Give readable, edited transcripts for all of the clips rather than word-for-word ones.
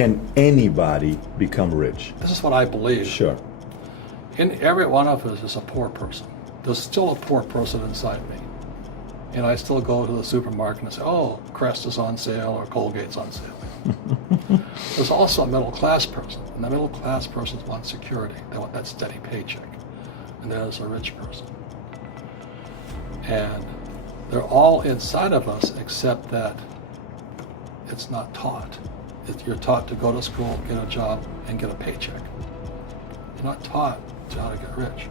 can anybody become rich? This is what I believe. Sure. In every one of us is a poor person. There's still a poor person inside me. And I still go to the supermarket and say, oh, Crest is on sale or Colgate's on sale. There's also a middle class person. And the middle class person wants security. They want that steady paycheck. And there's a rich person. And they're all inside of us except that it's not taught. You're taught to go to school, get a job, and get a paycheck. You're not taught how to get rich.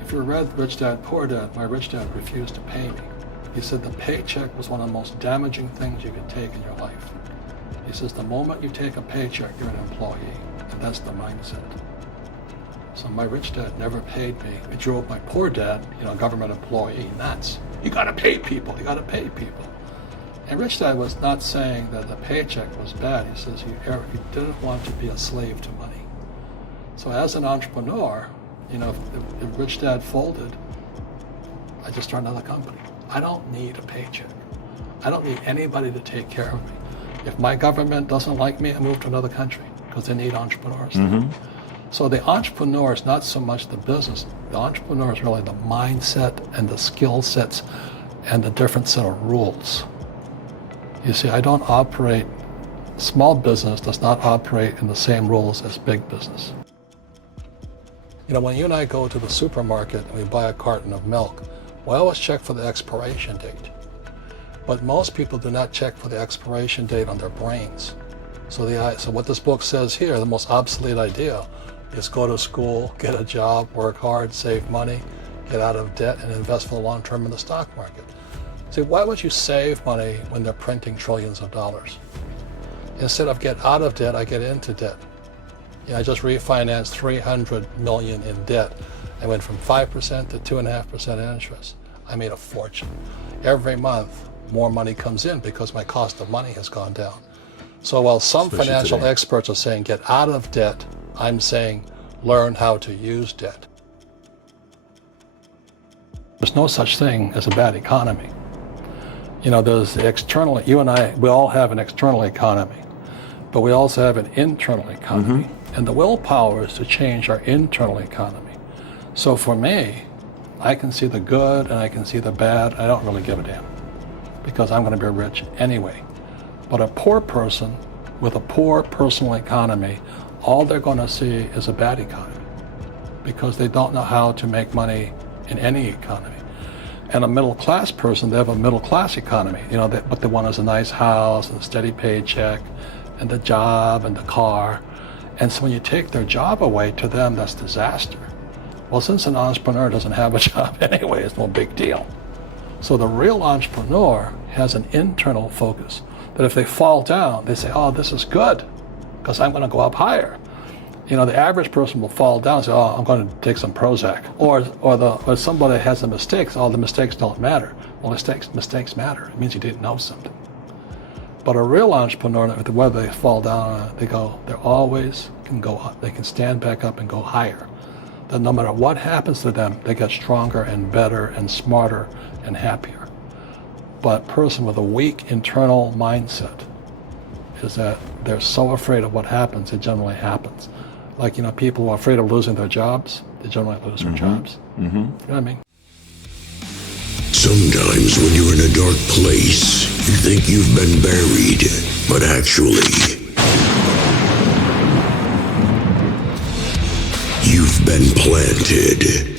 If you read Rich Dad, Poor Dad, my rich dad refused to pay me. He said the paycheck was one of the most damaging things you could take in your life. He says the moment you take a paycheck, you're an employee, and that's the mindset. So my rich dad never paid me. It drove my poor dad, government employee, nuts. You gotta pay people, you gotta pay people. And Rich Dad was not saying that the paycheck was bad. He says you didn't want to be a slave to money. So as an entrepreneur, if Rich Dad folded, I just started another company. I don't need a paycheck. I don't need anybody to take care of me. If my government doesn't like me, I move to another country because they need entrepreneurs. Mm-hmm. So the entrepreneur is not so much the business. The entrepreneur is really the mindset and the skill sets and the different set of rules. You see, I don't operate, small business does not operate in the same rules as big business. When you and I go to the supermarket and we buy a carton of milk, we always check for the expiration date. But most people do not check for the expiration date on their brains. So what this book says here, the most obsolete idea, is go to school, get a job, work hard, save money, get out of debt, and invest for the long term in the stock market. See, why would you save money when they're printing trillions of dollars? Instead of get out of debt, I get into debt. I just refinanced $300 million in debt. I went from 5% to 2.5% interest. I made a fortune. Every month, more money comes in because my cost of money has gone down. So while some Especially financial today. experts are saying get out of debt, I'm saying learn how to use debt. There's no such thing as a bad economy. There's the external, you and I, we all have an external economy, but we also have an internal economy. Mm-hmm. And the willpower is to change our internal economy. So for me, I can see the good and I can see the bad. I don't really give a damn because I'm going to be rich anyway. But a poor person with a poor personal economy, all they're going to see is a bad economy because they don't know how to make money in any economy. And a middle class person, they have a middle class economy. What they want is a nice house and a steady paycheck and the job and the car. And so when you take their job away, to them, that's disaster. Well, since an entrepreneur doesn't have a job anyway, it's no big deal. So the real entrepreneur has an internal focus that if they fall down, they say, oh, this is good because I'm going to go up higher. The average person will fall down and say, oh, I'm going to take some Prozac. Or somebody has a mistake, so, oh, the mistakes don't matter. Well, mistakes matter. It means you didn't know something. But a real entrepreneur, whether they fall down, they always can go up. They can stand back up and go higher. That no matter what happens to them, they get stronger and better and smarter and happier. But a person with a weak internal mindset is that they're so afraid of what happens, it generally happens. Like, people who are afraid of losing their jobs, they generally lose their jobs. Mm-hmm. You know what I mean? Sometimes when you're in a dark place, you think you've been buried, but actually, you've been planted.